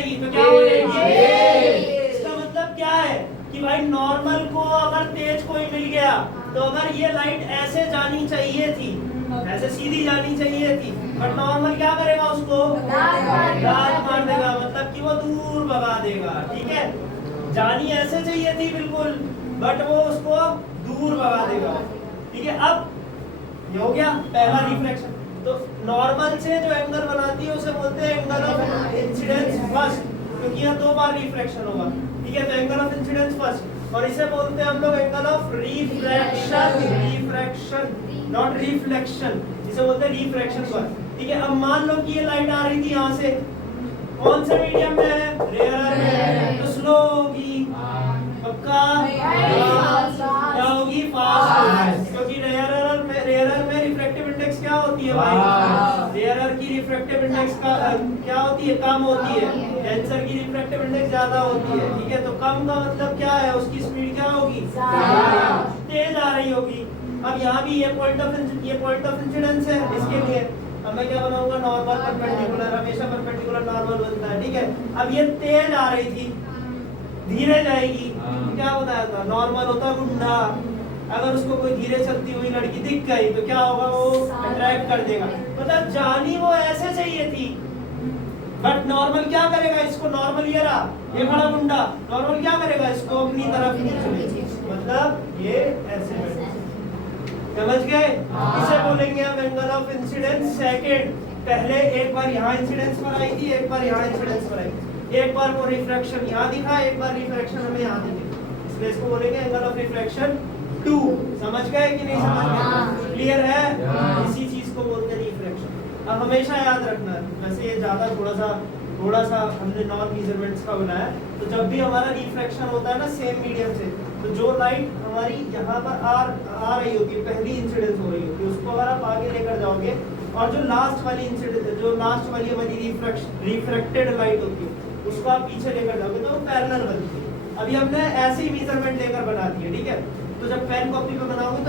जाएगी तो क्या हो जाएगी। इसका मतलब क्या है कि भाई नॉर्मल को अगर तेज कोई मिल गया तो अगर ये लाइट ऐसे जानी चाहिए थी, ऐसे सीधी जानी चाहिए थी, बट नॉर्मल क्या करेगा, उसको दांत मार देगा, मतलब कि वो दूर भगा देगा। ठीक है, जानी ऐसे चाहिए थी बिल्कुल, बट वो उसको दूर भगा देगा। ठीक है, अब ये हो गया पहला रिफ्लेक्शन। तो नॉर्मल से जो एंगल बनाती है उसे बोलते हैं एंगल ऑफ इंसिडेंस फर्स्ट, क्योंकि यहाँ दो बार रिफ्लेक्शन होगा। ठीक है, तो एंगल ऑफ इंसिडेंस फर्स्ट, और इसे बोलते हैं हम लोग angle of refraction, refraction not reflection, इसे बोलते हैं रिफ्रैक्शन फर्स्ट। ठीक है, अब मान लो कि ये लाइट आ रही थी यहाँ से, कौन से मीडियम में है, रेयर में, तो स्लो होगी, पक्का क्या होगी, फास्ट, क्योंकि रेयरर में रिफ्रैक्टिव इंडेक्स क्या होती है भाई, रेयरर की रिफ्रैक्टिव इंडेक्स का क्या होती है, कम होती है, डेंसर की रिफ्रैक्टिव इंडेक्स ज्यादा होती है। ठीक है, तो कम का मतलब क्या है, उसकी स्पीड क्या होगी, तेज आ रही होगी। अब यहाँ भी ये पॉइंट ऑफ इंसिडेंस है इसके लिए। अब मैं क्या बनाऊंगा, नॉर्मल परपेंडिकुलर, हमेशा परपेंडिकुलर नॉर्मल बनता है। ठीक है, अब ये तेज आ रही थी, धीरे जाएगी, क्या बताया था, नॉर्मल होता गुंडा, अगर उसको कोई धीरे चलती हुई लड़की दिख गई तो क्या होगा, वो अट्रैक्ट कर देगा। मतलब जानी वो ऐसे चाहिए थी, बट नॉर्मल क्या करेगा, इसको नॉर्मल ये रहा, ये बड़ा गुंडा, नॉर्मल क्या करेगा, इसको अपनी तरफ खींचेगा, मतलब ये ऐसे समझ गए। इसे बोलेंगे हम एंगल ऑफ इंसिडेंस सेकंड। पहले एक बार यहाँ इंसिडेंस पर आई थी, एक बार यहाँ इंसिडेंस पर आई थी, एक बार वो रिफ्रैक्शन यहाँ दिखा, एक बार रिफ्रैक्शन हमें यहाँ दिखे, इसलिए इसको बोलेंगे एंगल ऑफ रिफ्रैक्शन 2। समझ गए कि नहीं समझ गए, क्लियर है, इसी चीज को बोलते हैं रिफ्रैक्शन। अब हमेशा याद रखना, वैसे ये ज्यादा थोड़ा सा हमने नॉन मेजरमेंट्स का बनाया, तो जब भी हमारा रिफ्रैक्शन होता है ना सेम मीडियम से, तो जो लाइट हमारी यहाँ पर आ रही होगी, पहली इंसिडेंस हो रही होगी, उसको अगर आप आगे लेकर जाओगे, और जो लास्ट वाली हमारी रिफ्रैक्टेड लाइट होती है उसको आप पीछे लेकर जाओगे तो वो पैरेलल बनती है। अभी हमने ऐसे ही मेजरमेंट लेकर बना दिए। ठीक है, तो जब पेन कॉपी पे बनाओगे तो